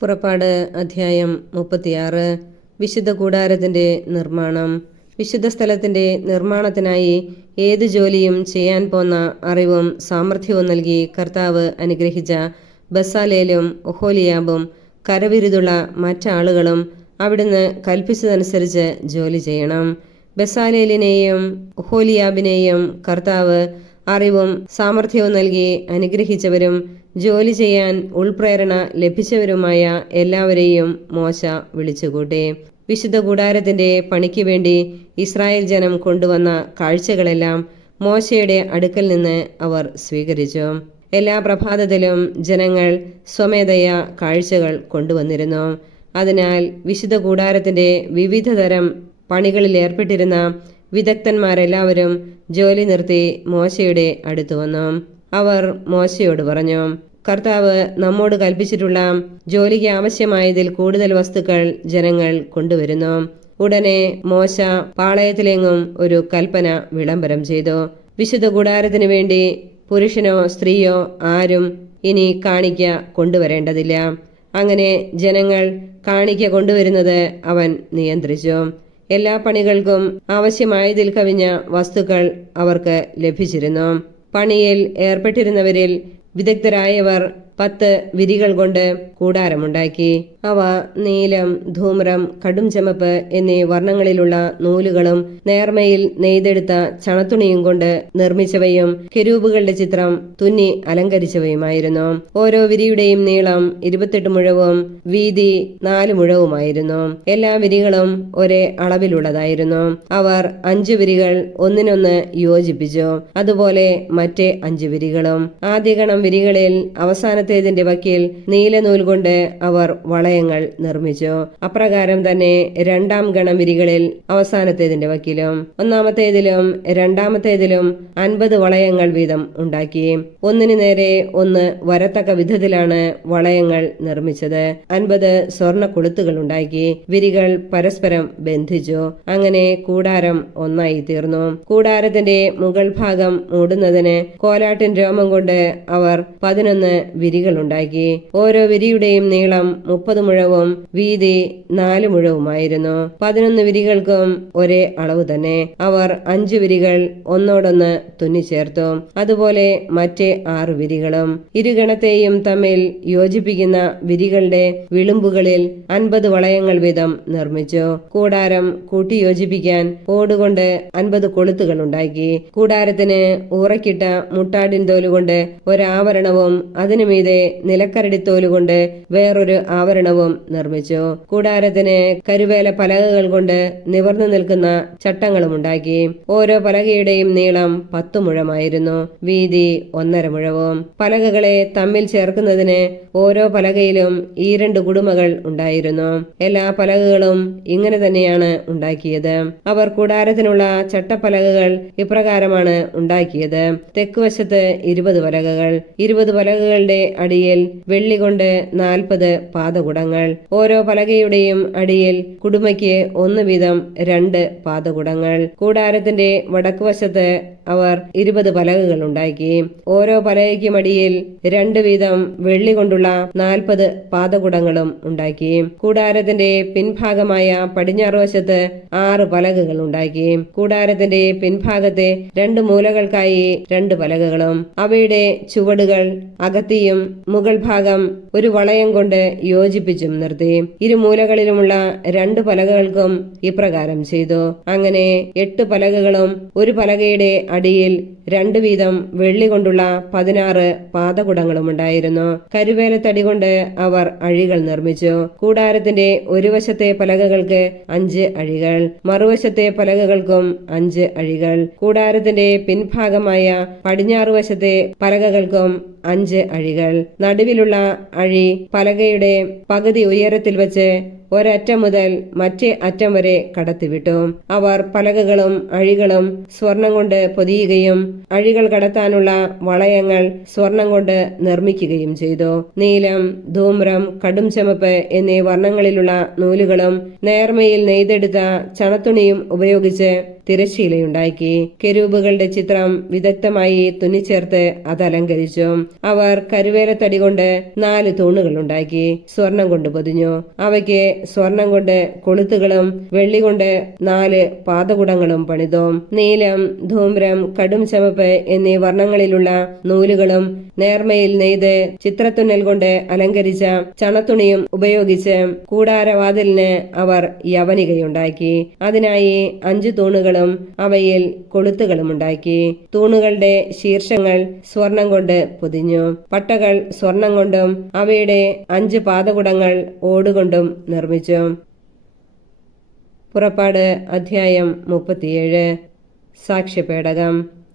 പുറപ്പാട് അധ്യായം 36. വിശുദ്ധ കൂടാരത്തിൻ്റെ നിർമ്മാണം. വിശുദ്ധ സ്ഥലത്തിൻ്റെ നിർമ്മാണത്തിനായി ഏതു ജോലിയും ചെയ്യാൻ പോന്ന അറിവും സാമർഥ്യവും നൽകി കർത്താവ് അനുഗ്രഹിച്ച ബസാലേലും ഒഹോലിയാബും കരവിരുതുള്ള മറ്റാളുകളും അവിടുന്ന് കൽപ്പിച്ചതനുസരിച്ച് ജോലി ചെയ്യണം. ബസാലേലിനെയും ഒഹോലിയാബിനെയും കർത്താവ് അറിവും സാമർഥ്യവും നൽകി അനുഗ്രഹിച്ചവരും ജോലി ചെയ്യാൻ ഉൾപ്രേരണ ലഭിച്ചവരുമായ എല്ലാവരെയും മോശ വിളിച്ചുകൂട്ടി. വിശുദ്ധ കൂടാരത്തിൻ്റെ പണിക്ക് വേണ്ടി ഇസ്രായേൽ ജനം കൊണ്ടുവന്ന കാഴ്ചകളെല്ലാം മോശയുടെ അടുക്കൽ നിന്ന് അവർ സ്വീകരിച്ചു. എല്ലാ പ്രഭാതത്തിലും ജനങ്ങൾ സ്വമേധയാ കാഴ്ചകൾ കൊണ്ടുവന്നിരുന്നു. അതിനാൽ വിശുദ്ധ കൂടാരത്തിൻ്റെ വിവിധ തരം പണികളിൽ ഏർപ്പെട്ടിരുന്ന വിദഗ്ധന്മാരെല്ലാവരും ജോലി നിർത്തി മോശയുടെ അടുത്തു വന്നു. അവർ മോശയോട് പറഞ്ഞു, കർത്താവ് നമ്മോട് കൽപ്പിച്ചിട്ടുള്ള ജോലിക്ക് ആവശ്യമായതിൽ കൂടുതൽ വസ്തുക്കൾ ജനങ്ങൾ കൊണ്ടുവരുന്നു. ഉടനെ മോശ പാളയത്തിലെങ്ങും ഒരു കൽപ്പന വിളംബരം ചെയ്തു. വിശുദ്ധ കൂടാരത്തിനു വേണ്ടി പുരുഷനോ സ്ത്രീയോ ആരും ഇനി കാണിക്ക കൊണ്ടുവരേണ്ടതില്ല. അങ്ങനെ ജനങ്ങൾ കാണിക്ക കൊണ്ടുവരുന്നത് അവൻ നിയന്ത്രിച്ചു. എല്ലാ പണികൾക്കും ആവശ്യമായതിൽ കവിഞ്ഞ വസ്തുക്കൾ അവർക്ക് ലഭിച്ചിരുന്നു. പണിയിൽ ഏർപ്പെട്ടിരുന്നവരിൽ വിദഗ്ധരായവർ 10 വിരികൾ കൊണ്ട് കൂടാരമുണ്ടാക്കി. അവ നീലം, ധൂമ്രം, കടും ചുമപ്പ് എന്നീ വർണ്ണങ്ങളിലുള്ള നൂലുകളും നേർമയിൽ നെയ്തെടുത്ത ചണത്തുണിയും കൊണ്ട് നിർമ്മിച്ചവയും കെരൂബുകളുടെ ചിത്രം തുന്നി അലങ്കരിച്ചവയുമായിരുന്നു. ഓരോ വിരിയുടെയും നീളം 28 മുഴവും വീതി 4 മുഴവുമായിരുന്നു. എല്ലാ വിരികളും ഒരേ അളവിലുള്ളതായിരുന്നു. അവർ 5 വിരികൾ ഒന്നിനൊന്ന് യോജിപ്പിച്ചു. അതുപോലെ മറ്റേ 5 വിരികളും. ആദ്യഗണം വിരികളിൽ അവസാനത്തേതിന്റെ വക്കിൽ നീലനൂൽ കൊണ്ട് അവർ വളയങ്ങൾ നിർമ്മിച്ചു. അപ്രകാരം തന്നെ രണ്ടാം ഗണം വിരികളിൽ അവസാനത്തേതിന്റെ വക്കിലും ഒന്നാമത്തേതിലും രണ്ടാമത്തേതിലും 50 വളയങ്ങൾ വീതം ഉണ്ടാക്കി. ഒന്നിനു നേരെ ഒന്ന് വരത്തക്ക വിധത്തിലാണ് വളയങ്ങൾ നിർമ്മിച്ചത്. 50 സ്വർണ്ണ കൊളുത്തുകൾ ഉണ്ടാക്കി. വിരികൾ പരസ്പരം ബന്ധിച്ചു. അങ്ങനെ കൂടാരം ഒന്നായി തീർന്നു. കൂടാരത്തിന്റെ മുകൾ ഭാഗം മൂടുന്നതിന് കോലാട്ടിൻ രോമം കൊണ്ട് അവർ 11 വിരികൾ ഉണ്ടാക്കി. ഓരോ വിരിയുടെയും നീളം 30 മുഴവും വീതി 4 മുഴവുമായിരുന്നു. 11 വിരികൾക്കും ഒരേ അളവ് തന്നെ. അവർ 5 വിരികൾ ഒന്നോടൊന്ന് തുന്നിച്ചേർത്തു. അതുപോലെ മറ്റേ 6 വിരികളും. ഇരുഗണത്തെയും തമ്മിൽ യോജിപ്പിക്കുന്ന വിരികളുടെ വിളുമ്പുകളിൽ 50 വളയങ്ങൾ വീതം നിർമ്മിച്ചു. കൂടാരം കൂട്ടിയോജിപ്പിക്കാൻ ഓടുകൊണ്ട് 50 കൊളുത്തുകൾ ഉണ്ടാക്കി. കൂടാരത്തിന് ഊറക്കിട്ട മുട്ടാടിൻ തോലുകൊണ്ട് ഒരാവരണവും അതിനു മീതെ നിലക്കരടിത്തോലുകൊണ്ട് വേറൊരു ആവരണവും നിർമ്മിച്ചു. കൂടാരത്തിന് കരുവേല പലകകൾ കൊണ്ട് നിവർന്നു നിൽക്കുന്ന ചട്ടങ്ങളും ഉണ്ടാക്കി. ഓരോ പലകയുടെയും നീളം 10 മുഴമായിരുന്നു. വീതി 1.5 മുഴവും. പലകകളെ തമ്മിൽ ചേർക്കുന്നതിന് ഓരോ പലകയിലും 2 കുടുമകൾ ഉണ്ടായിരുന്നു. എല്ലാ പലകകളും ഇങ്ങനെ തന്നെയാണ് ഉണ്ടാക്കിയത്. അവർ കൂടാരത്തിനുള്ള ചട്ടപ്പലകകൾ ഇപ്രകാരമാണ് ഉണ്ടാക്കിയത്. തെക്കുവശത്ത് 20 പലകകൾ. 20 പലകകളുടെ അടിയിൽ വെള്ളി കൊണ്ട് 40 പാദകുടങ്ങൾ. ഓരോ പലകയുടെയും അടിയിൽ കുടുമയ്ക്ക് 1 വീതം 2 പാദകുടങ്ങൾ. കൂടാരത്തിന്റെ വടക്കുവശത്ത് അവർ 20 പലകകൾ ഉണ്ടാക്കി. ഓരോ പലകയ്ക്കും അടിയിൽ 2 വീതം വെള്ളി കൊണ്ടുള്ള 40 പാദകുടങ്ങളും ഉണ്ടാക്കി. കൂടാരത്തിന്റെ പിൻഭാഗമായ പടിഞ്ഞാറ് വശത്ത് 6 പലകകൾ ഉണ്ടാക്കി. കൂടാരത്തിന്റെ പിൻഭാഗത്തെ 2 മൂലകൾക്കായി 2 പലകകളും. അവയുടെ ചുവടുകൾ അകത്തിയും മുകൾ ഭാഗം ഒരു വളയം കൊണ്ട് യോജിപ്പിച്ചും നിർത്തി. ഇരുമൂലകളിലുമുള്ള 2 പലകകൾക്കും ഇപ്രകാരം ചെയ്തു. അങ്ങനെ 8 പലകകളും ഒരു പലകയുടെ അടിയിൽ 2 വീതം വെള്ളി കൊണ്ടുള്ള 16 പാദകുടങ്ങളും ഉണ്ടായിരുന്നു. കരുവേലത്തടി കൊണ്ട് അവർ അഴികൾ നിർമ്മിച്ചു. കൂടാരത്തിന്റെ ഒരു വശത്തെ പലകകൾക്ക് 5 അഴികൾ, മറുവശത്തെ പലകകൾക്കും 5 അഴികൾ. കൂടാരത്തിന്റെ പിൻഭാഗമായ പടിഞ്ഞാറ് വശത്തെ പലകകൾക്കും 5 അഴികൾ. നടുവിലുള്ള അഴി പലകയുടെ പകുതി ഉയരത്തിൽ വെച്ച് ഒരറ്റം മുതൽ മറ്റേ അറ്റം വരെ കടത്തിവിട്ടു. അവർ പലകകളും അഴികളും സ്വർണം കൊണ്ട് പൊതിയുകയും അഴികൾ കടത്താനുള്ള വളയങ്ങൾ സ്വർണം കൊണ്ട് നിർമ്മിക്കുകയും ചെയ്തു. നീലം, ധൂമ്രം, കടും ചുമപ്പ് എന്നീ വർണ്ണങ്ങളിലുള്ള നൂലുകളും നേർമയിൽ നെയ്തെടുത്ത ചണത്തുണിയും ഉപയോഗിച്ച് തിരശ്ശീലയുണ്ടാക്കി. കെരൂബുകളുടെ ചിത്രം വിദഗ്ധമായി തുന്നിച്ചേർത്ത് അതലങ്കരിച്ചു. അവർ കരുവേലത്തടി കൊണ്ട് 4 തൂണുകൾ ഉണ്ടാക്കി, സ്വർണം കൊണ്ട് പൊതിഞ്ഞു. അവയ്ക്ക് സ്വർണം കൊണ്ട് കൊളുത്തുകളും വെള്ളി കൊണ്ട് 4 പാദകുടങ്ങളും പണിതു. നീലം, ധൂമ്രം, കടും ചുവപ്പ് എന്നീ വർണ്ണങ്ങളിലുള്ള നൂലുകളും നേർമയിൽ നെയ്ത് ചിത്രത്തുന്നൽ കൊണ്ട് അലങ്കരിച്ച ചണത്തുണിയും ഉപയോഗിച്ച് കൂടാരവാതിലിന് അവർ യവനികയുണ്ടാക്കി. അതിനായി 5 തൂണുകളും അവയിൽ കൊളുത്തുകളും ഉണ്ടാക്കി. തൂണുകളുടെ ശീർഷങ്ങൾ സ്വർണം കൊണ്ട് പൊതിഞ്ഞു. പട്ടകൾ സ്വർണം കൊണ്ടും അവയുടെ 5 പാദകുടങ്ങൾ ഓടുകൊണ്ടും നിർമ്മിച്ചു. പുറപ്പാട് അധ്യായം 37. സാക്ഷ്യപേടകം.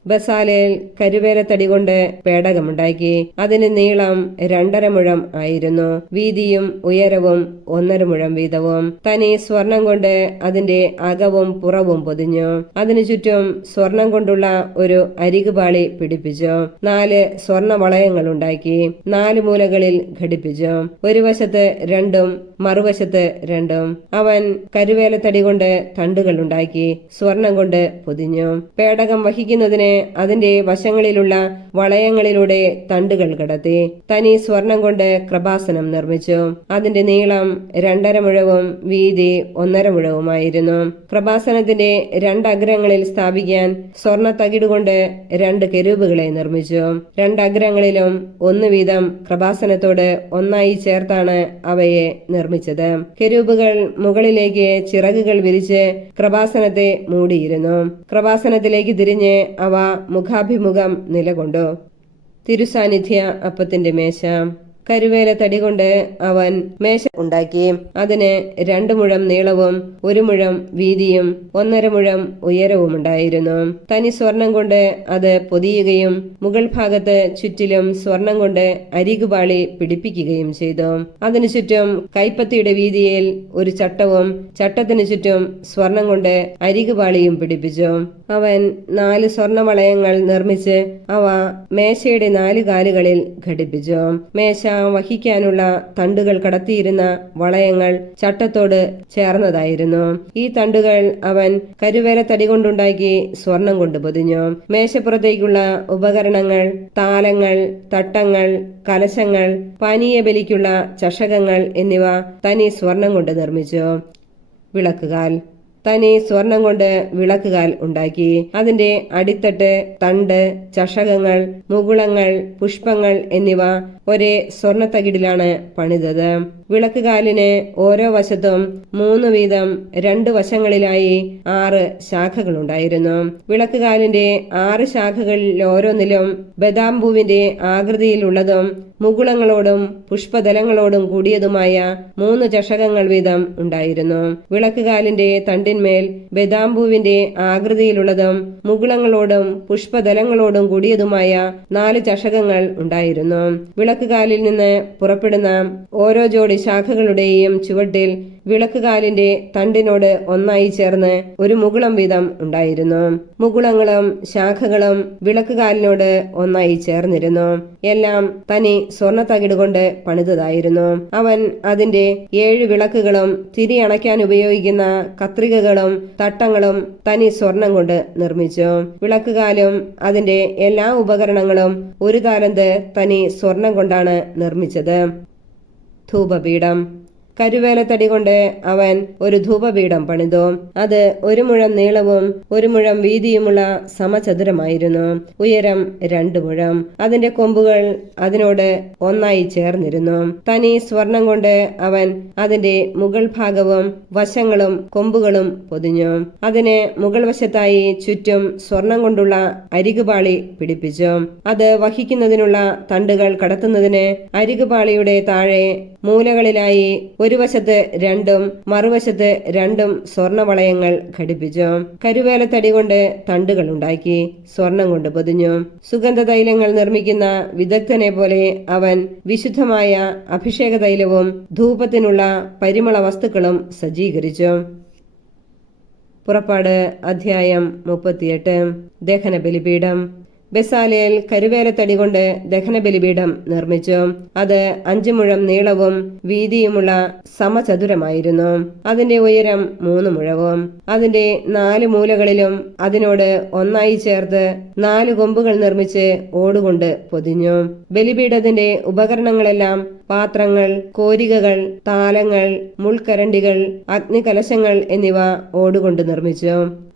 ബസാലേൽ കരുവേലത്തടി കൊണ്ട് പേടകമുണ്ടാക്കി. അതിന് നീളം 2.5 മുഴം ആയിരുന്നു, വീതിയും ഉയരവും 1.5 മുഴം വീതവും. തനി സ്വർണം കൊണ്ട് അതിന്റെ അകവും പുറവും പൊതിഞ്ഞു. അതിനു ചുറ്റും സ്വർണം കൊണ്ടുള്ള ഒരു അരികുപാളി പിടിപ്പിച്ചു. 4 സ്വർണ വളയങ്ങൾ ഉണ്ടാക്കി 4 മൂലകളിൽ ഘടിപ്പിച്ചു. ഒരു വശത്ത് 2ഉം മറുവശത്ത് 2ഉം. അവൻ കരുവേലത്തടി കൊണ്ട് തണ്ടുകൾ ഉണ്ടാക്കി സ്വർണം കൊണ്ട് പൊതിഞ്ഞു. പേടകം വഹിക്കുന്നതിന് അതിന്റെ വശങ്ങളിലുള്ള വളയങ്ങളിലൂടെ തണ്ടുകൾ കടത്തി. തനി സ്വർണം കൊണ്ട് കൃപാസനം നിർമ്മിച്ചു. അതിന്റെ നീളം 2.5 മുഴവും വീതി 1.5 മുഴവുമായിരുന്നു. കൃപാസനത്തിന്റെ 2 അഗ്രങ്ങളിൽ സ്ഥാപിക്കാൻ സ്വർണ തകിടുകൊണ്ട് 2 കെരൂബുകളെ നിർമ്മിച്ചു. 2 അഗ്രങ്ങളിലും 1 വീതം കൃപാസനത്തോട് ഒന്നായി ചേർത്താണ് അവയെ നിർമ്മിച്ചത്. കെരൂബുകൾ മുകളിലേക്ക് ചിറകുകൾ വിരിച്ച് കൃപാസനത്തെ മൂടിയിരുന്നു. കൃപാസനത്തിലേക്ക് തിരിഞ്ഞ് അവ മുഖാഭിമുഖം നിലകൊണ്ടു. തിരുസാന്നിധ്യ അപ്പത്തിന്റെ മേശ. കരുവേലത്തടി കൊണ്ട് അവൻ മേശ ഉണ്ടാക്കി. അതിന് 2 മുഴം നീളവും 1 മുഴം വീതിയും 1.5 മുഴം ഉയരവും ഉണ്ടായിരുന്നു. തനി സ്വർണം കൊണ്ട് അത് പൊതിയുകയും മുകൾ ഭാഗത്ത് ചുറ്റിലും സ്വർണം കൊണ്ട് അരികുപാളി പിടിപ്പിക്കുകയും ചെയ്തു. അതിനു ചുറ്റും കൈപ്പത്തിയുടെ വീതിയിൽ ഒരു ചട്ടവും ചട്ടത്തിനു ചുറ്റും സ്വർണം കൊണ്ട് അരികുപാളിയും പിടിപ്പിച്ചു. അവൻ 4 സ്വർണവളയങ്ങൾ നിർമ്മിച്ച് അവ മേശയുടെ 4 കാലുകളിൽ ഘടിപ്പിച്ചു. മേശ വഹിക്കാനുള്ള തണ്ടുകൾ കടത്തിയിരുന്ന വളയങ്ങൾ ചട്ടത്തോട് ചേർന്നതായിരുന്നു. ഈ തണ്ടുകൾ അവൻ കരുവേലത്തടി കൊണ്ടുണ്ടാക്കി സ്വർണം കൊണ്ട് പൊതിഞ്ഞു. മേശപ്പുറത്തേക്കുള്ള ഉപകരണങ്ങൾ, താലങ്ങൾ, തട്ടങ്ങൾ, കലശങ്ങൾ, പാനീയ ബലിക്കുള്ള ചഷകങ്ങൾ എന്നിവ തനി സ്വർണം കൊണ്ട് നിർമ്മിച്ചു. വിളക്കുകാൽ. തനി സ്വർണം കൊണ്ട് വിളക്കുകാൽ ഉണ്ടാക്കി. അതിന്റെ അടിത്തട്ട്, തണ്ട്, ചഷകങ്ങൾ, മുകുളങ്ങൾ, പുഷ്പങ്ങൾ എന്നിവ ഒരേ സ്വർണത്തകിടിലാണ് പണിതത്. വിളക്കുകാലിന് ഓരോ വശത്തും 3 വീതം 2 വശങ്ങളിലായി 6 ശാഖകളുണ്ടായിരുന്നു. വിളക്കുകാലിന്റെ 6 ശാഖകളിൽ ഓരോന്നിലും ബദാംപൂവിന്റെ ആകൃതിയിലുള്ളതും മുകുളങ്ങളോടും പുഷ്പദലങ്ങളോടും കൂടിയതുമായ 3 ചഷകങ്ങൾ വീതം ഉണ്ടായിരുന്നു. വിളക്കുകാലിന്റെ തണ്ടിന്മേൽ ബദാംപൂവിന്റെ ആകൃതിയിലുള്ളതും മുകുളങ്ങളോടും പുഷ്പദലങ്ങളോടും കൂടിയതുമായ 4 ചഷകങ്ങൾ ഉണ്ടായിരുന്നു. വിളക്കുകാലിൽ നിന്ന് പുറപ്പെടുന്ന ഓരോ ജോഡി ശാഖകളുടെയും ചുവട്ടിൽ വിളക്കുകാലിന്റെ തണ്ടിനോട് ഒന്നായി ചേർന്ന് ഒരു മുകുളം വീതം ഉണ്ടായിരുന്നു. മുകുളങ്ങളും ശാഖകളും വിളക്കുകാലിനോട് ഒന്നായി ചേർന്നിരുന്നു. എല്ലാം തനി സ്വർണത്തകിട് കൊണ്ട് പണിതതായിരുന്നു. അവൻ അതിന്റെ 7 വിളക്കുകളും തിരി അണയ്ക്കാൻ ഉപയോഗിക്കുന്ന കത്രികകളും തട്ടങ്ങളും തനി സ്വർണം കൊണ്ട് നിർമ്മിച്ചു. വിളക്കുകാലും അതിന്റെ എല്ലാ ഉപകരണങ്ങളും 1 താലന്ത് തനി സ്വർണം കൊണ്ടാണ് നിർമ്മിച്ചത്. ധൂപപീഠം. കരുവേലത്തടി കൊണ്ട് അവൻ ഒരു ധൂപപീഠം പണിതു. അത് 1 മുഴം നീളവും 1 മുഴം വീതിയുമുള്ള സമചതുരമായിരുന്നു. ഉയരം 2 മുഴം. അതിന്റെ കൊമ്പുകൾ അതിനോട് ഒന്നായി ചേർന്നിരുന്നു. തനി സ്വർണം കൊണ്ട് അവൻ അതിന്റെ മുകൾ ഭാഗവും വശങ്ങളും കൊമ്പുകളും പൊതിഞ്ഞു. അതിന് മുകൾ വശത്തായി ചുറ്റും സ്വർണം കൊണ്ടുള്ള അരികുപാളി പിടിപ്പിച്ചു. അത് വഹിക്കുന്നതിനുള്ള തണ്ടുകൾ കടത്തുന്നതിന് അരികുപാളിയുടെ താഴെ മൂലകളിലായി ഒരു വശത്ത് 2ഉം മറുവശത്ത് 2ഉം സ്വർണവളയങ്ങൾ ഘടിപ്പിച്ചു. കരുവേലത്തടി കൊണ്ട് തണ്ടുകൾ ഉണ്ടാക്കി സ്വർണം കൊണ്ട് പൊതിഞ്ഞു. സുഗന്ധതൈലങ്ങൾ നിർമ്മിക്കുന്ന വിദഗ്ധനെ പോലെ അവൻ വിശുദ്ധമായ അഭിഷേക തൈലവും ധൂപത്തിനുള്ള പരിമള വസ്തുക്കളും സജ്ജീകരിച്ചു. പുറപ്പാട് അധ്യായം 38. ദഹന ബലിപീഠം. ബെസാലേൽ കരുവേലത്തടി കൊണ്ട് ദഹനബലിപീഠം നിർമ്മിച്ചു. അത് 5 മുഴം നീളവും വീതിയുമുള്ള സമചതുരമായിരുന്നു. അതിന്റെ ഉയരം 3 മുഴവും. അതിന്റെ 4 മൂലകളിലും അതിനോട് ഒന്നായി ചേർത്ത് 4 കൊമ്പുകൾ നിർമ്മിച്ച് ഓടുകൊണ്ട് പൊതിഞ്ഞു. ബലിപീഠത്തിന്റെ ഉപകരണങ്ങളെല്ലാം പാത്രങ്ങൾ, കോരികകൾ, താലങ്ങൾ, മുൾക്കരണ്ടികൾ, അഗ്നികലശങ്ങൾ എന്നിവ ഓടുകൊണ്ട് നിർമ്മിച്ചു.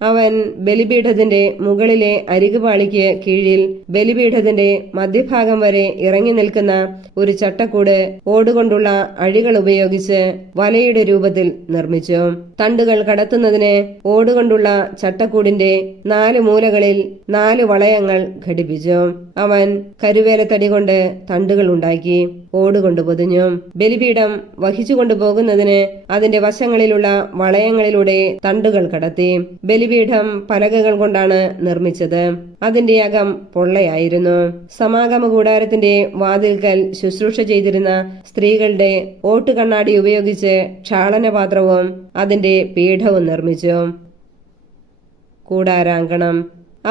അവൻ ബലിപീഠത്തിന്റെ മുകളിലെ അരികുപാളിക്ക് കീഴിൽ ബലിപീഠത്തിന്റെ മധ്യഭാഗം വരെ ഇറങ്ങി നിൽക്കുന്ന ഒരു ചട്ടക്കൂട് ഓടുകൊണ്ടുള്ള അഴികൾ ഉപയോഗിച്ച് വലയുടെ രൂപത്തിൽ നിർമ്മിച്ചു. തണ്ടുകൾ കടത്തുന്നതിന് ഓടുകൊണ്ടുള്ള ചട്ടക്കൂടിന്റെ 4 മൂലകളിൽ 4 വളയങ്ങൾ ഘടിപ്പിച്ചു. അവൻ കരുവേലത്തടി കൊണ്ട് തണ്ടുകൾ ഉണ്ടാക്കി ഓടുകൊണ്ട് പൊതിഞ്ഞു. ബലിപീഠം വഹിച്ചുകൊണ്ടു പോകുന്നതിന് അതിന്റെ വശങ്ങളിലുള്ള വളയങ്ങളിലൂടെ തണ്ടുകൾ കടത്തി. ബലിപീഠം പലകകൾ കൊണ്ടാണ് നിർമ്മിച്ചത്. അതിന്റെ അകം പൊള്ളയായിരുന്നു. സമാഗമ കൂടാരത്തിന്റെ വാതിൽക്കൽ ശുശ്രൂഷ ചെയ്തിരുന്ന സ്ത്രീകളുടെ ഓട്ടുകണ്ണാടി ഉപയോഗിച്ച് ക്ഷാളനപാത്രവും അതിന്റെ പീഠവും നിർമ്മിച്ചു. കൂടാരാങ്കണം.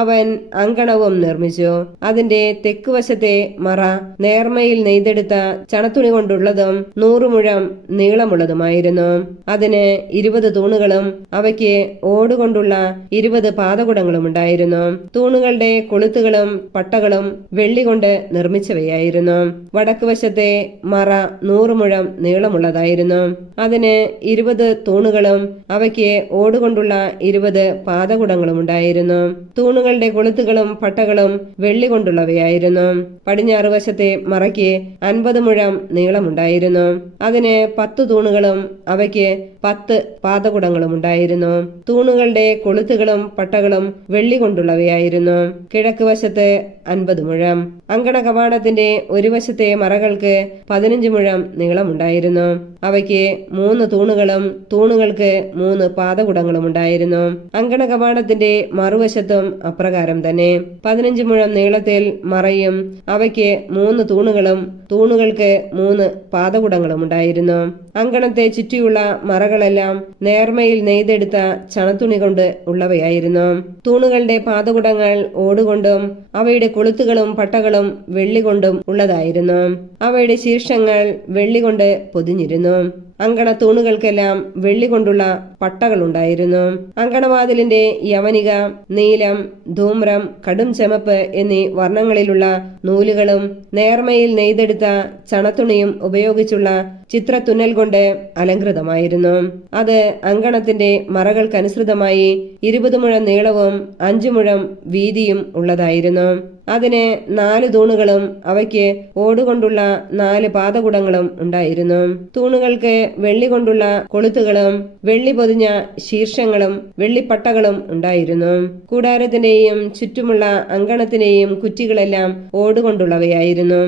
അവൻ അങ്കണവും നിർമ്മിച്ചു. അതിന്റെ തെക്കുവശത്തെ മറ നേർമയിൽ നെയ്തെടുത്ത ചണത്തുണി കൊണ്ടുള്ളതും 100 മുഴം നീളമുള്ളതുമായിരുന്നു. അതിന് 20 തൂണുകളും അവയ്ക്ക് ഓടുകൊണ്ടുള്ള 20 പാദകുടങ്ങളും ഉണ്ടായിരുന്നു. തൂണുകളുടെ കൊളുത്തുകളും പട്ടകളും വെള്ളി കൊണ്ട് നിർമ്മിച്ചവയായിരുന്നു. വടക്കുവശത്തെ മറ 100 മുഴം നീളമുള്ളതായിരുന്നു. അതിന് 20 തൂണുകളും അവയ്ക്ക് ഓടുകൊണ്ടുള്ള 20 പാദകുടങ്ങളും ഉണ്ടായിരുന്നു. തൂണുകളുടെ കൊളുത്തുകളും പട്ടകളും വെള്ളി കൊണ്ടുള്ളവയായിരുന്നു. പടിഞ്ഞാറ് വശത്തെ മറയ്ക്ക് 50 മുഴം നീളമുണ്ടായിരുന്നു. അതിന് 10 തൂണുകളും അവയ്ക്ക് 10 പാദകുടങ്ങളും ഉണ്ടായിരുന്നു. തൂണുകളുടെ കൊളുത്തുകളും പട്ടകളും വെള്ളി കൊണ്ടുള്ളവയായിരുന്നു. കിഴക്ക് വശത്ത് 50 മുഴം. അങ്കണ കവാടത്തിന്റെ ഒരു വശത്തെ മറകൾക്ക് 15 മുഴം നീളമുണ്ടായിരുന്നു. അവയ്ക്ക് 3 തൂണുകളും തൂണുകൾക്ക് 3 പാദകുടങ്ങളും ഉണ്ടായിരുന്നു. അങ്കണ കവാടത്തിന്റെ മറുവശത്തും അപ്രകാരം തന്നെ 15 മുഴം നീളത്തിൽ മറയും അവയ്ക്ക് 3 തൂണുകളും തൂണുകൾക്ക് 3 പാദകുടങ്ങളും ഉണ്ടായിരുന്നു. അങ്കണത്തെ ചുറ്റിയുള്ള മറകളെല്ലാം നേർമയിൽ നെയ്തെടുത്ത ചണത്തുണി കൊണ്ട് ഉള്ളവയായിരുന്നു. തൂണുകളുടെ പാദകുടങ്ങൾ ഓടുകൊണ്ടും അവയുടെ കൊളുത്തുകളും പട്ടകളും വെള്ളി കൊണ്ടും ഉള്ളതായിരുന്നു. അവയുടെ ശീർഷങ്ങൾ വെള്ളി കൊണ്ട് പൊതിഞ്ഞിരുന്നു. അങ്കണ തൂണുകൾക്കെല്ലാം വെള്ളി കൊണ്ടുള്ള പട്ടകളുണ്ടായിരുന്നു. അങ്കണവാതിലിന്റെ യവനിക, നീലം, ധൂമ്രം, കടും ചെമപ്പ് എന്നീ വർണ്ണങ്ങളിലുള്ള നൂലുകളും നേർമയിൽ നെയ്തെടുത്ത ചണത്തുണിയും ഉപയോഗിച്ചുള്ള ചിത്രത്തുന്നൽ കൊണ്ട് അലങ്കൃതമായിരുന്നു. അത് അങ്കണത്തിന്റെ മറകൾക്കനുസൃതമായി 20 മുഴം നീളവും 5 മുഴം വീതിയും ഉള്ളതായിരുന്നു. അതിന് 4 തൂണുകളും അവയ്ക്ക് ഓടുകൊണ്ടുള്ള 4 പാദകുടങ്ങളും ഉണ്ടായിരുന്നു. തൂണുകൾക്ക് വെള്ളി കൊണ്ടുള്ള കൊളുത്തുകളും വെള്ളി പൊതിഞ്ഞ ശീർഷങ്ങളും വെള്ളിപ്പട്ടകളും ഉണ്ടായിരുന്നു. കൂടാരത്തിന്റെയും ചുറ്റുമുള്ള അങ്കണത്തിന്റെയും കുറ്റികളെല്ലാം ഓടുകൊണ്ടുള്ളവയായിരുന്നു.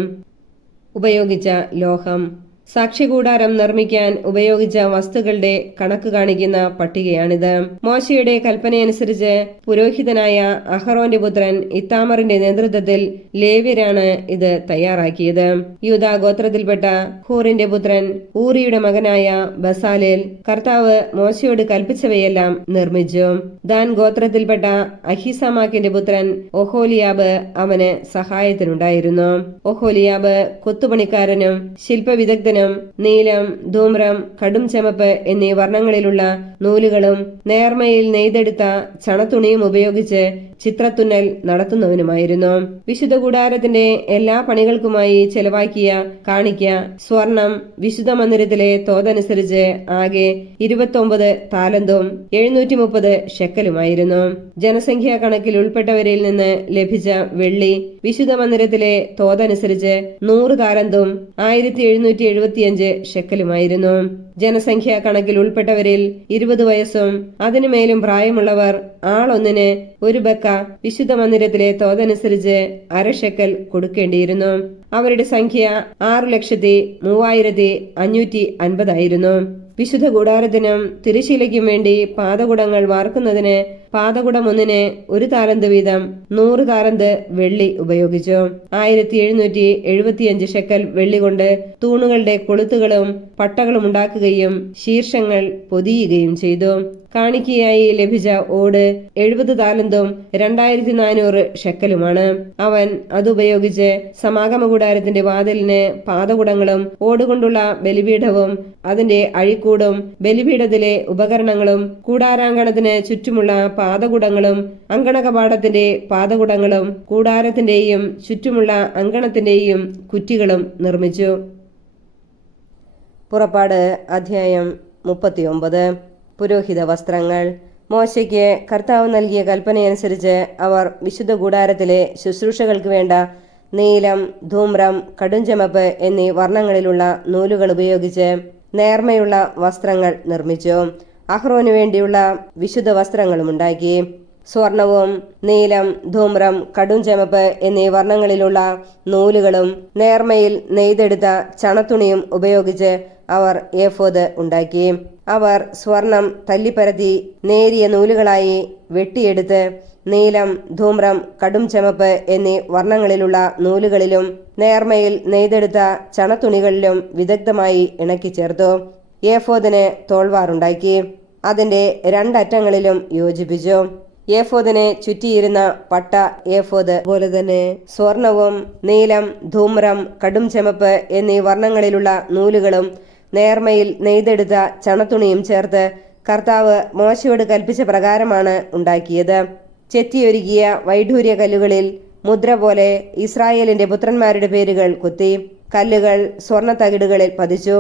ഉപയോഗിച്ച ലോഹം. സാക്ഷികൂടാരം നിർമ്മിക്കാൻ ഉപയോഗിച്ച വസ്തുക്കളുടെ കണക്ക് കാണിക്കുന്ന പട്ടികയാണിത്. മോശയുടെ കൽപ്പനയനുസരിച്ച് പുരോഹിതനായ അഹറോന്റെ പുത്രൻ ഇത്താമറിന്റെ നേതൃത്വത്തിൽ ലേവ്യരാണ് ഇത് തയ്യാറാക്കിയത്. യൂദാ ഗോത്രത്തിൽപ്പെട്ട ഹൂറിന്റെ പുത്രൻ ഊറിയുടെ മകനായ ബസാലേൽ കർത്താവ് മോശയോട് കൽപ്പിച്ചവയെല്ലാം നിർമ്മിച്ചു. ദാൻ ഗോത്രത്തിൽപ്പെട്ട അഹിസാമാക്കിന്റെ പുത്രൻ ഒഹോലിയാബ് അവന് സഹായത്തിനുണ്ടായിരുന്നു. ഒഹോലിയാബ് കൊത്തുപണിക്കാരനും ശില്പവിദഗ്ധനും നീലം, ധൂമ്രം, കടും ചെമപ്പ് എന്നീ വർണ്ണങ്ങളിലുള്ള നൂലുകളും നേർമയിൽ നെയ്തെടുത്ത ചണത്തുണിയും ഉപയോഗിച്ച് ചിത്രത്തുന്നൽ നടത്തുന്നവനുമായിരുന്നു. വിശുദ്ധ കൂടാരത്തിന്റെ എല്ലാ പണികൾക്കുമായി ചെലവാക്കിയ കാണിക്ക സ്വർണം വിശുദ്ധ മന്ദിരത്തിലെ തോതനുസരിച്ച് ആകെ 29 താലന്തും 730 ഷെക്കലുമായിരുന്നു. ജനസംഖ്യാ കണക്കിൽ ഉൾപ്പെട്ടവരിൽ നിന്ന് ലഭിച്ച വെള്ളി വിശുദ്ധ മന്ദിരത്തിലെ തോതനുസരിച്ച് 100 താലന്തും 1775 ഷെക്കലുമായിരുന്നു. ജനസംഖ്യാ കണക്കിൽ ഉൾപ്പെട്ടവരിൽ 20 വയസ്സും അതിനുമേലും പ്രായമുള്ളവർ ആളൊന്നിന് 1 ബക്ക വിശുദ്ധ മന്ദിരത്തിലെ തോതനുസരിച്ച് 1/2 ഷെക്കൽ കൊടുക്കേണ്ടിയിരുന്നു. അവരുടെ സംഖ്യ 6,03,550 ആയിരുന്നു. വിശുദ്ധ കൂടാരത്തിനും തിരശീലയ്ക്കും വേണ്ടി പാദകുടങ്ങൾ വാർക്കുന്നതിന് പാദകുടം ഒന്നിന് 1 താലന്ത് വീതം 100 താലന്ത് വെള്ളി ഉപയോഗിച്ചു. 1775 ഷെക്കൽ വെള്ളി കൊണ്ട് തൂണുകളുടെ കൊളുത്തുകളും പട്ടകളും ഉണ്ടാക്കുകയും ശീർഷങ്ങൾ പൊതിയുകയും ചെയ്തു. കാണിക്കയായി ലഭിച്ച ഓട് 70 താലന്തും 2400 ഷെക്കലുമാണ്. അവൻ അതുപയോഗിച്ച് സമാഗമ കൂടാരത്തിന്റെ വാതിലിന് പാദകുടങ്ങളും ഓടുകൊണ്ടുള്ള ബലിപീഠവും അതിന്റെ അഴിക്കൂടും ബലിപീഠത്തിലെ ഉപകരണങ്ങളും കൂടാരാങ്കണത്തിന് ചുറ്റുമുള്ള പാദകുടങ്ങളും അങ്കണകപാടത്തിന്റെ പാദകുടങ്ങളും കൂടാരത്തിന്റെയും ചുറ്റുമുള്ള അങ്കണത്തിന്റെയും കുറ്റികളും നിർമ്മിച്ചു. പുറപ്പാട് അധ്യായം 39. പുരോഹിത വസ്ത്രങ്ങൾ. മോശയ്ക്ക് കർത്താവ് നൽകിയ കൽപ്പനയനുസരിച്ച് അവർ വിശുദ്ധ കൂടാരത്തിലെ ശുശ്രൂഷകൾക്ക് വേണ്ട നീലം, ധൂമ്രം, കടുംചുമപ്പ് എന്നീ വർണ്ണങ്ങളിലുള്ള നൂലുകൾ ഉപയോഗിച്ച് നേർമയുള്ള വസ്ത്രങ്ങൾ നിർമ്മിച്ചു. അഹ്റോനു വേണ്ടിയുള്ള വിശുദ്ധ വസ്ത്രങ്ങളും ഉണ്ടാക്കി. സ്വർണവും നീലം, ധൂമ്രം, കടുംചുമപ്പ് എന്നീ വർണ്ണങ്ങളിലുള്ള നൂലുകളും നേർമയിൽ നെയ്തെടുത്ത ചണത്തുണിയും ഉപയോഗിച്ച് അവർ ഏഫോദ് ഉണ്ടാക്കി. അവർ സ്വർണം തല്ലിപ്പരത്തി നേരിയ നൂലുകളായി വെട്ടിയെടുത്ത് നീലം, ധൂമ്രം, കടുംചുമപ്പ് എന്നീ വർണ്ണങ്ങളിലുള്ള നൂലുകളിലും നേർമയിൽ നെയ്തെടുത്ത ചണത്തുണികളിലും വിദഗ്ധമായി ഇണക്കി ചേർത്തു. ഏഫോദിന് തോൾവാറുണ്ടാക്കി. അതിന്റെ 2 അറ്റങ്ങളിലും യോജിപ്പിച്ചു. ഏഫോദിനെ ചുറ്റിയിരുന്ന പട്ട ഏഫോദ് പോലെ തന്നെ സ്വർണവും നീലം, ധൂമ്രം, കടുംചുമപ്പ് എന്നീ വർണ്ണങ്ങളിലുള്ള നൂലുകളും നേർമയിൽ നെയ്തെടുത്ത ചണത്തുണിയും ചേർത്ത് കർത്താവ് മോശയോട് കൽപ്പിച്ച പ്രകാരമാണ് ഉണ്ടാക്കിയത്. ചെത്തിയൊരുക്കിയ വൈഡൂര്യ കല്ലുകളിൽ മുദ്ര പോലെ ഇസ്രായേലിന്റെ പുത്രന്മാരുടെ പേരുകൾ കുത്തി കല്ലുകൾ സ്വർണ്ണ തകിടുകളിൽ പതിച്ചു.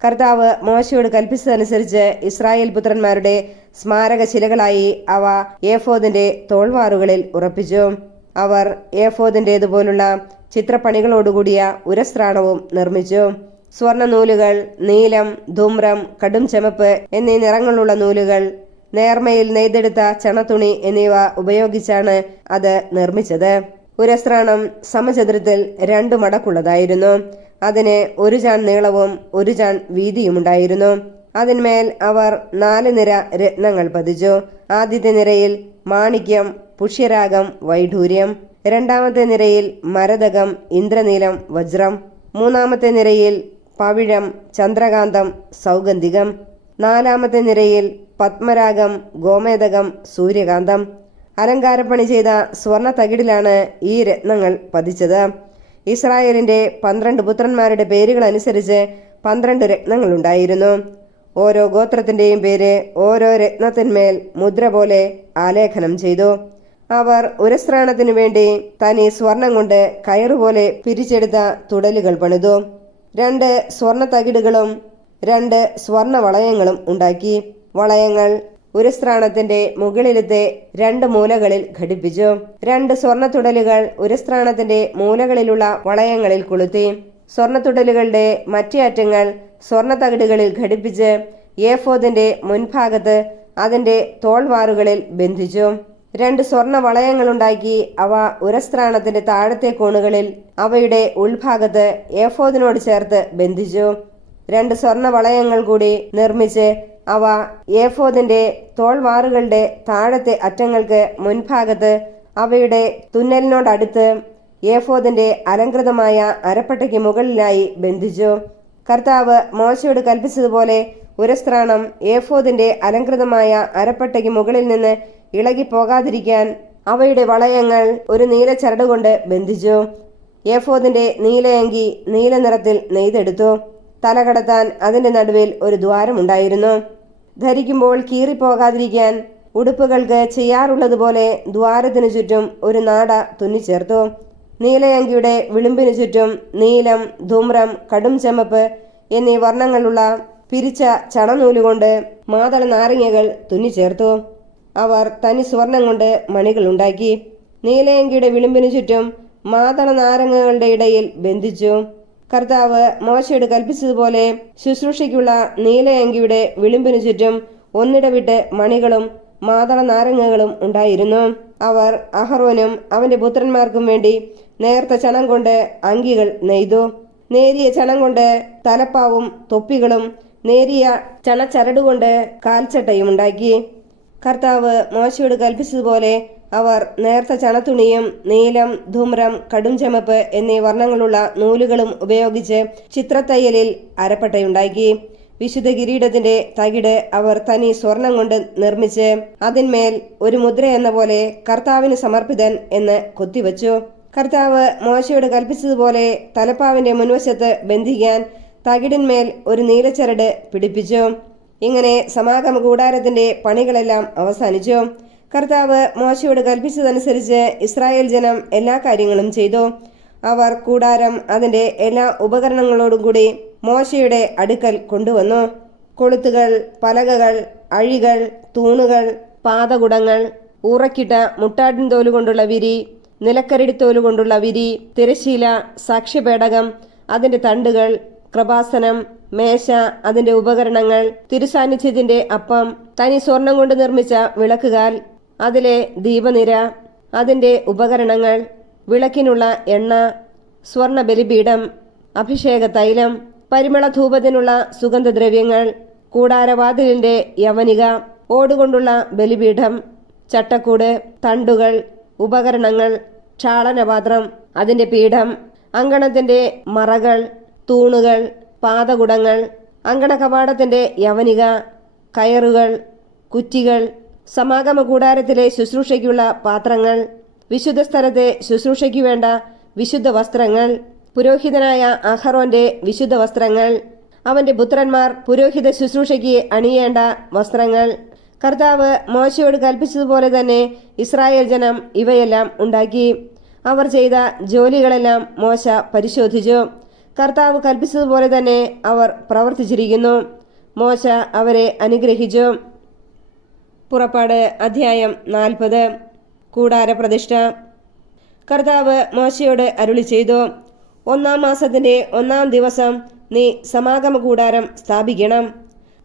കർത്താവ് മോശയോട് കൽപ്പിച്ചതനുസരിച്ച് ഇസ്രായേൽ പുത്രന്മാരുടെ സ്മാരക ശിലകളായി അവ ഏഫോദിന്റെ തോൾവാറുകളിൽ ഉറപ്പിച്ചു. അവർ ഏഫോദിന്റേതുപോലുള്ള ചിത്രപ്പണികളോടുകൂടിയ ഉരസ്ത്രാണവും നിർമ്മിച്ചു. സ്വർണ്ണ നൂലുകൾ, നീലം, ധൂമ്രം, കടുംചുമപ്പ് എന്നീ നിറങ്ങളുള്ള നൂലുകൾ, നേർമയിൽ നെയ്തെടുത്ത ചണത്തുണി എന്നിവ ഉപയോഗിച്ചാണ് അത് നിർമ്മിച്ചത്. ഉരസ്ത്രാണം സമചതുരത്തിൽ 2 മടക്കുള്ളതായിരുന്നു. അതിന് 1 ചാൺ നീളവും 1 ചാൺ വീതിയുമുണ്ടായിരുന്നു. അതിന്മേൽ അവർ 4 നിര രത്നങ്ങൾ പതിച്ചു. ആദ്യത്തെ നിരയിൽ മാണിക്യം, പുഷ്യരാഗം, വൈഡൂര്യം. രണ്ടാമത്തെ നിരയിൽ മരതകം, ഇന്ദ്രനീലം, വജ്രം. മൂന്നാമത്തെ നിരയിൽ പവിഴം, ചന്ദ്രകാന്തം, സൗഗന്ധികം. 4-ാമത്തെ നിരയിൽ പത്മരാഗം, ഗോമേതകം, സൂര്യകാന്തം. അലങ്കാരപ്പണി ചെയ്ത സ്വർണ്ണ തകിടിലാണ് ഈ രത്നങ്ങൾ പതിച്ചത്. ഇസ്രായേലിന്റെ 12 പുത്രന്മാരുടെ പേരുകൾ അനുസരിച്ച് 12 രത്നങ്ങളുണ്ടായിരുന്നു. ഓരോ ഗോത്രത്തിന്റെയും പേര് ഓരോ രത്നത്തിന്മേൽ മുദ്ര പോലെ ആലേഖനം ചെയ്തു. അവർ ഉരസ്ത്രാണത്തിനു വേണ്ടി തനി സ്വർണം കൊണ്ട് കയറുപോലെ പിരിച്ചെടുത്ത തുടലുകൾ പണിതു. 2 സ്വർണ്ണ തകിടുകളും 2 സ്വർണ്ണ വളയങ്ങളും ഉണ്ടാക്കി. വളയങ്ങൾ ഉരസ്ത്രാണത്തിന്റെ മുകളിലത്തെ 2 മൂലകളിൽ ഘടിപ്പിച്ചു. 2 സ്വർണ്ണ തുടലുകൾ ഉരസ്ത്രാണത്തിന്റെ മൂലകളിലുള്ള വളയങ്ങളിൽ കൊളുത്തി. സ്വർണ്ണത്തുടലുകളുടെ മറ്റേ അറ്റങ്ങൾ സ്വർണ്ണ തകിടുകളിൽ ഘടിപ്പിച്ച് ഏഫോദിന്റെ മുൻഭാഗത്ത് അതിന്റെ തോൾവാറുകളിൽ ബന്ധിച്ചു. 2 സ്വർണ്ണ വളയങ്ങളുണ്ടാക്കി അവ ഉരസ്ത്രാണത്തിന്റെ താഴത്തെ കോണുകളിൽ അവയുടെ ഉൾഭാഗത്ത് ഏഫോദിനോട് ചേർത്ത് ബന്ധിച്ചു. 2 സ്വർണ്ണ വളയങ്ങൾ കൂടി നിർമ്മിച്ച് അവ ഏഫോദിന്റെ തോൾവാറുകളുടെ താഴത്തെ അറ്റങ്ങൾക്ക് മുൻഭാഗത്ത് അവയുടെ തുന്നലിനോടടുത്ത് ഏഫോദിന്റെ അലങ്കൃതമായ അരപ്പട്ടയ്ക്ക് മുകളിലായി ബന്ധിച്ചു. കർത്താവ് മോശയോട് കൽപ്പിച്ചതുപോലെ ഉരസ്ത്രാണം ഏഫോദിന്റെ അലങ്കൃതമായ അരപ്പട്ടയ്ക്ക് മുകളിൽ നിന്ന് ഇളകിപ്പോകാതിരിക്കാൻ അവയുടെ വളയങ്ങൾ ഒരു നീല ചരടുകൊണ്ട് ബന്ധിച്ചു. ഏഫോദിന്റെ നീലയങ്കി നീല നിറത്തിൽ നെയ്തെടുത്തു. തല കടത്താൻ അതിന്റെ നടുവിൽ ഒരു ദ്വാരമുണ്ടായിരുന്നു. ധരിക്കുമ്പോൾ കീറിപ്പോകാതിരിക്കാൻ ഉടുപ്പുകൾക്ക് ചെയ്യാറുള്ളതുപോലെ ദ്വാരത്തിനു ചുറ്റും ഒരു നാട തുന്നിച്ചേർത്തു. നീലയങ്കിയുടെ വിളിമ്പിനു ചുറ്റും നീലം, ധൂമ്രം, കടുംചുമപ്പ് എന്നീ വർണ്ണങ്ങളുള്ള പിരിച്ച ചണനൂലുകൊണ്ട് മാതള നാരങ്ങകൾ തുന്നിച്ചേർത്തു. അവർ തനി സ്വർണം കൊണ്ട് മണികൾ ഉണ്ടാക്കി. നീലയങ്കിയുടെ വിളിമ്പിനു ചുറ്റും മാതള നാരങ്ങകളുടെ ഇടയിൽ ബന്ധിച്ചു. കർത്താവ് മോശയോട് കൽപ്പിച്ചതുപോലെ ശുശ്രൂഷയ്ക്കുള്ള നീലയങ്കിയുടെ വിളിമ്പിനു ചുറ്റും ഒന്നിടവിട്ട് മണികളും മാതള നാരങ്ങകളും ഉണ്ടായിരുന്നു. അവർ അഹറോനും അവന്റെ പുത്രന്മാർക്കും വേണ്ടി നേർത്ത ചണം കൊണ്ട് അങ്കികൾ നെയ്തു. നേരിയ ചണം കൊണ്ട് തലപ്പാവും തൊപ്പികളും നേരിയ ചണച്ചരടുകൊണ്ട് കാൽച്ചട്ടയും ഉണ്ടാക്കി. കർത്താവ് മോശയോട് കൽപ്പിച്ചതുപോലെ അവർ നേർത്ത ചണത്തുണിയും നീലം, ധൂമ്രം, കടും ചുമപ്പ് എന്നീ വർണ്ണങ്ങളുള്ള നൂലുകളും ഉപയോഗിച്ച് ചിത്രത്തയ്യലിൽ അരപ്പട്ടയുണ്ടാക്കി. വിശുദ്ധ കിരീടത്തിന്റെ തകിട് അവർ തനി സ്വർണം കൊണ്ട് നിർമ്മിച്ച് അതിന്മേൽ ഒരു മുദ്ര എന്ന പോലെ കർത്താവിന് സമർപ്പിതൻ എന്ന് കൊത്തിവച്ചു. കർത്താവ് മോശയോട് കൽപ്പിച്ചതുപോലെ തലപ്പാവിന്റെ മുൻവശത്ത് ബന്ധിക്കാൻ തകിടിന്മേൽ ഒരു നീലച്ചരട് പിടിപ്പിച്ചു. ഇങ്ങനെ സമാഗമ കൂടാരത്തിന്റെ പണികളെല്ലാം അവസാനിച്ചു. കർത്താവ് മോശയോട് കൽപ്പിച്ചതനുസരിച്ച് ഇസ്രായേൽ ജനം എല്ലാ കാര്യങ്ങളും ചെയ്തു. അവർ കൂടാരം അതിന്റെ എല്ലാ ഉപകരണങ്ങളോടും കൂടി മോശയുടെ അടുക്കൽ കൊണ്ടുവന്നു. കൊളുത്തുകൾ, പലകകൾ, അഴികൾ, തൂണുകൾ, പാദകുടങ്ങൾ, ഉറക്കിട്ട മുട്ടാട്ടിൻ തോലുകൊണ്ടുള്ള വിരി, നിലക്കരടിത്തോലുകൊണ്ടുള്ള വിരി, തിരശീല, സാക്ഷ്യപേടകം, അതിന്റെ തണ്ടുകൾ, കൃപാസനം, മേശ, അതിന്റെ ഉപകരണങ്ങൾ, തിരുസാന്നിധ്യത്തിന്റെ അപ്പം, തനി സ്വർണം കൊണ്ട് നിർമ്മിച്ച വിളക്കുകാൽ, അതിലെ ദീപനിര, അതിന്റെ ഉപകരണങ്ങൾ, വിളക്കിനുള്ള എണ്ണ, സ്വർണ ബലിപീഠം, അഭിഷേക തൈലം, പരിമളധൂപത്തിനുള്ള സുഗന്ധദ്രവ്യങ്ങൾ, കൂടാരവാതിലിന്റെ യവനിക, ഓടുകൊണ്ടുള്ള ബലിപീഠം, ചട്ടക്കൂട്, തണ്ടുകൾ, ഉപകരണങ്ങൾ, ക്ഷാളനപാത്രം, അതിന്റെ പീഠം, അങ്കണത്തിന്റെ മറകൾ, തൂണുകൾ, പാദകുടങ്ങൾ, അങ്കണ കവാടത്തിന്റെ യവനിക, കയറുകൾ, കുറ്റികൾ, സമാഗമ കൂടാരത്തിലെ ശുശ്രൂഷയ്ക്കുള്ള പാത്രങ്ങൾ, വിശുദ്ധ സ്ഥലത്തെ ശുശ്രൂഷയ്ക്കു വേണ്ട വിശുദ്ധ വസ്ത്രങ്ങൾ, പുരോഹിതനായ അഹറോന്റെ വിശുദ്ധ വസ്ത്രങ്ങൾ, അവന്റെ പുത്രന്മാർ പുരോഹിത ശുശ്രൂഷയ്ക്ക് അണിയേണ്ട വസ്ത്രങ്ങൾ. കർത്താവ് മോശയോട് കൽപ്പിച്ചതുപോലെ തന്നെ ഇസ്രായേൽ ജനം ഇവയെല്ലാം ഉണ്ടാക്കി. അവർ ചെയ്ത ജോലികളെല്ലാം മോശ പരിശോധിച്ചു. കർത്താവ് കൽപ്പിച്ചതുപോലെ തന്നെ അവർ പ്രവർത്തിച്ചിരിക്കുന്നു. മോശ അവരെ അനുഗ്രഹിച്ചു. പുറപ്പാട് അധ്യായം 40. കൂടാര പ്രതിഷ്ഠ. കർത്താവ് മോശയോട് അരുളി ചെയ്തു, 1-ാം മാസത്തിന്റെ 1-ാം ദിവസം നീ സമാഗമ കൂടാരം സ്ഥാപിക്കണം.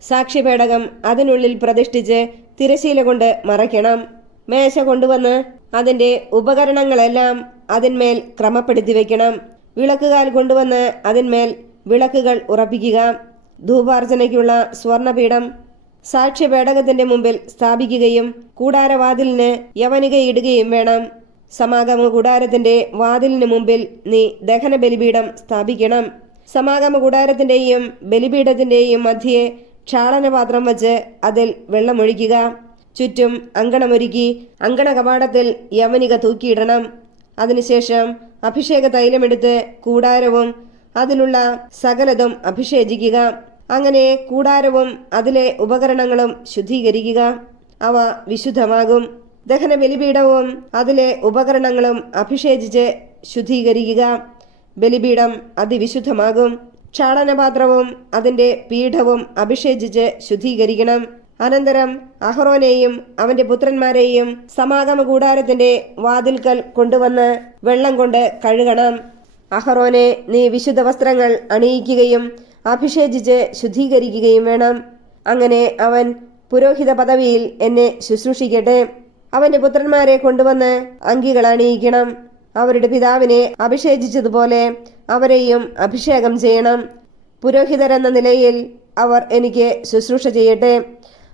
സാക്ഷ്യപേടകം അതിനുള്ളിൽ പ്രതിഷ്ഠിച്ച് തിരശീല കൊണ്ട് മറയ്ക്കണം. മേശ കൊണ്ടുവന്ന് അതിന്റെ ഉപകരണങ്ങളെല്ലാം അതിന്മേൽ ക്രമപ്പെടുത്തി വയ്ക്കണം. വിളക്കുകാൽ കൊണ്ടുവന്ന് അതിന്മേൽ വിളക്കുകൾ ഉറപ്പിക്കുക. ധൂപാർച്ചനയ്ക്കുള്ള സ്വർണപീഠം സാക്ഷ്യപേടകത്തിന്റെ മുമ്പിൽ സ്ഥാപിക്കുകയും കൂടാരവാതിലിന് യവനികയിടുകയും വേണം. സമാഗമ കൂടാരത്തിന്റെ വാതിലിന് മുമ്പിൽ നീ ദഹന ബലിപീഠം സ്ഥാപിക്കണം. സമാഗമ കൂടാരത്തിന്റെയും ബലിപീഠത്തിന്റെയും മധ്യേ ക്ഷാളനപാത്രം വച്ച് അതിൽ വെള്ളമൊഴിക്കുക. ചുറ്റും അങ്കണമൊരുക്കി അങ്കണ കവാടത്തിൽ യവനിക തൂക്കിയിടണം. അതിനുശേഷം അഭിഷേക തൈലമെടുത്ത് കൂടാരവും അതിലുള്ള സകലതും അഭിഷേചിക്കുക. അങ്ങനെ കൂടാരവും അതിലെ ഉപകരണങ്ങളും ശുദ്ധീകരിക്കുക. അവ വിശുദ്ധമാകും. ദഹന ബലിപീഠവും അതിലെ ഉപകരണങ്ങളും അഭിഷേചിച്ച് ശുദ്ധീകരിക്കുക. ബലിപീഠം അതിവിശുദ്ധമാകും. ക്ഷാളനപാത്രവും അതിന്റെ പീഠവും അഭിഷേചിച്ച് ശുദ്ധീകരിക്കണം. അനന്തരം അഹറോനെയും അവന്റെ പുത്രന്മാരെയും സമാഗമ കൂടാരത്തിന്റെ വാതിൽക്കൽ കൊണ്ടുവന്ന് വെള്ളം കൊണ്ട് കഴുകണം. അഹറോനെ നീ വിശുദ്ധ വസ്ത്രങ്ങൾ അണിയിക്കുകയും അഭിഷേചിച്ച് ശുദ്ധീകരിക്കുകയും വേണം. അങ്ങനെ അവൻ പുരോഹിത പദവിയിൽ എന്നെ ശുശ്രൂഷിക്കട്ടെ. അവന്റെ പുത്രന്മാരെ കൊണ്ടുവന്ന് അങ്കികൾ അണിയിക്കണം. അവരുടെ പിതാവിനെ അഭിഷേചിച്ചതുപോലെ അവരെയും അഭിഷേകം ചെയ്യണം. പുരോഹിതരെന്ന നിലയിൽ അവർ എനിക്ക് ശുശ്രൂഷ ചെയ്യട്ടെ.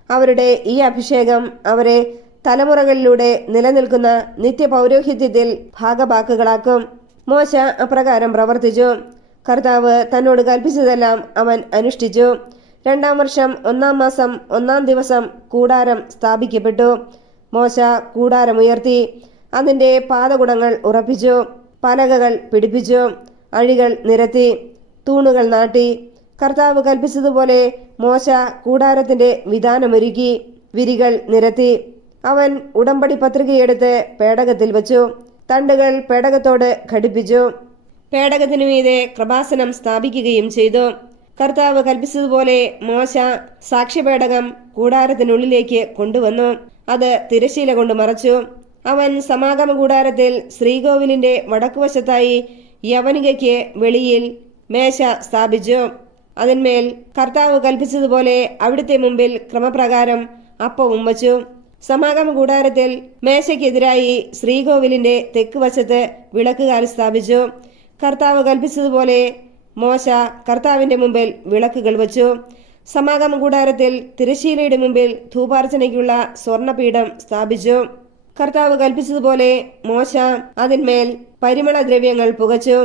അവരുടെ ഈ അഭിഷേകം അവരെ തലമുറകളിലൂടെ നിലനിൽക്കുന്ന നിത്യപൗരോഹിത്യത്തിൽ ഭാഗഭാക്കുകളാക്കും. മോശ അപ്രകാരം പ്രവർത്തിച്ചു. കർത്താവ് തന്നോട് കൽപ്പിച്ചതെല്ലാം അവൻ അനുഷ്ഠിച്ചു. 2-ാം വർഷം 1-ാം മാസം 1-ാം ദിവസം കൂടാരം സ്ഥാപിക്കപ്പെട്ടു. മോശ കൂടാരമുയർത്തി അതിന്റെ പാദകുടങ്ങൾ ഉറപ്പിച്ചു. പലകകൾ പിടിപ്പിച്ചു. അഴികൾ നിരത്തി. തൂണുകൾ നാട്ടി. കർത്താവ് കൽപ്പിച്ചതുപോലെ മോശ കൂടാരത്തിന്റെ വിധാനമൊരുക്കി. വിരികൾ നിരത്തി. അവൻ ഉടമ്പടി പത്രികയെടുത്ത് പേടകത്തിൽ വച്ചു. തണ്ടുകൾ പേടകത്തോട് ഘടിപ്പിച്ചു. പേടകത്തിനു മീതെ കൃപാസനം സ്ഥാപിക്കുകയും ചെയ്തു. കർത്താവ് കൽപ്പിച്ചതുപോലെ മോശ സാക്ഷ്യപേടകം കൂടാരത്തിനുള്ളിലേക്ക് കൊണ്ടുവന്നു. അത് തിരശീല കൊണ്ട് മറച്ചു. അവൻ സമാഗമ കൂടാരത്തിൽ ശ്രീകോവിലിന്റെ വടക്കുവശത്തായി യവനികയ്ക്ക് വെളിയിൽ മേശ സ്ഥാപിച്ചു. അതിന്മേൽ കർത്താവ് കൽപ്പിച്ചതുപോലെ അവിടുത്തെ മുമ്പിൽ ക്രമപ്രകാരം അപ്പവും വച്ചു. സമാഗമ കൂടാരത്തിൽ മേശയ്ക്കെതിരായി ശ്രീകോവിലിന്റെ തെക്ക് വശത്ത് വിളക്കുകാൽ സ്ഥാപിച്ചു. കർത്താവ് കൽപ്പിച്ചതുപോലെ മോശ കർത്താവിന്റെ മുമ്പിൽ വിളക്കുകൾ വച്ചു. സമാഗമ കൂടാരത്തിൽ തിരശ്ശീലയുടെ മുമ്പിൽ ധൂപാർച്ചനയ്ക്കുള്ള സ്വർണപീഠം സ്ഥാപിച്ചു. കർത്താവ് കൽപ്പിച്ചതുപോലെ മോശ അതിന്മേൽ പരിമളദ്രവ്യങ്ങൾ പുകച്ചു.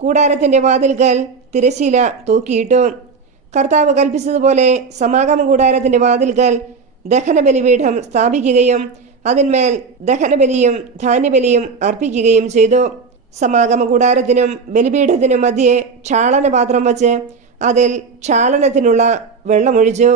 കൂടാരത്തിന്റെ വാതിൽക്കൽ തിരശ്ശീല തൂക്കിയിട്ടു. കർത്താവ് കൽപ്പിച്ചതുപോലെ സമാഗമ കൂടാരത്തിന്റെ വാതിൽക്കൽ ദഹനബലിപീഠം സ്ഥാപിക്കുകയും അതിന്മേൽ ദഹനബലിയും ധാന്യബലിയും അർപ്പിക്കുകയും ചെയ്തു. സമാഗമ കൂടാരത്തിനും ബലിപീഠത്തിനും മധ്യേ ക്ഷാളനപാത്രം വച്ച് അതിൽ ക്ഷാളനത്തിനുള്ള വെള്ളമൊഴിച്ചു.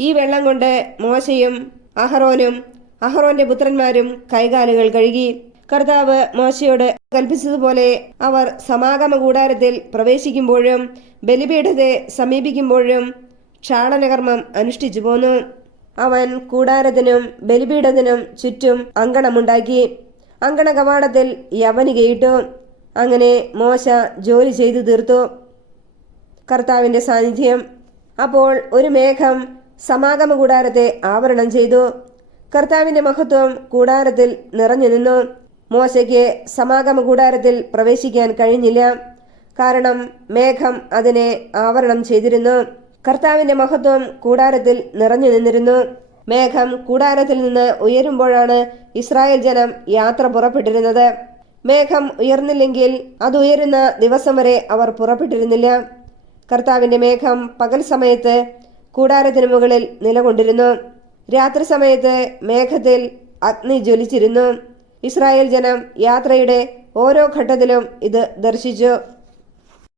ഈ വെള്ളം കൊണ്ട് മോശയും അഹറോനും അഹറോന്റെ പുത്രന്മാരും കൈകാലുകൾ കഴുകി. കർത്താവ് മോശയോട് കൽപ്പിച്ചതുപോലെ അവർ സമാഗമ കൂടാരത്തിൽ പ്രവേശിക്കുമ്പോഴും ബലിപീഠത്തെ സമീപിക്കുമ്പോഴും ക്ഷാളനകർമ്മം അനുഷ്ഠിച്ചു പോന്നു. അവൻ കൂടാരത്തിനും ബലിപീഠത്തിനും ചുറ്റും അങ്കണമുണ്ടാക്കി. അങ്കണ കവാടത്തിൽ യവനികയിട്ടു. അങ്ങനെ മോശ ജോലി ചെയ്തു തീർത്തു. കർത്താവിന്റെ സാന്നിധ്യം. അപ്പോൾ ഒരു മേഘം സമാഗമ കൂടാരത്തെ ആവരണം ചെയ്തു. കർത്താവിന്റെ മഹത്വം കൂടാരത്തിൽ നിറഞ്ഞു നിന്നു. മോശയ്ക്ക് സമാഗമ കൂടാരത്തിൽ പ്രവേശിക്കാൻ കഴിഞ്ഞില്ല, കാരണം മേഘം അതിനെ ആവരണം ചെയ്തിരുന്നു. കർത്താവിന്റെ മഹത്വം കൂടാരത്തിൽ നിറഞ്ഞു നിന്നിരുന്നു. മേഘം കൂടാരത്തിൽ നിന്ന് ഉയരുമ്പോഴാണ് ഇസ്രായേൽ ജനം യാത്ര പുറപ്പെട്ടിരുന്നത്. മേഘം ഉയർന്നില്ലെങ്കിൽ അത് ഉയരുന്ന ദിവസം വരെ അവർ പുറപ്പെട്ടിരുന്നില്ല. കർത്താവിന്റെ മേഘം പകൽ സമയത്ത് കൂടാരത്തിന് മുകളിൽ നിലകൊണ്ടിരുന്നു. രാത്രി സമയത്ത് മേഘത്തിൽ അഗ്നി ജ്വലിച്ചിരുന്നു. ഇസ്രായേൽ ജനം യാത്രയുടെ ഓരോ ഘട്ടത്തിലും ഇത് ദർശിച്ചു.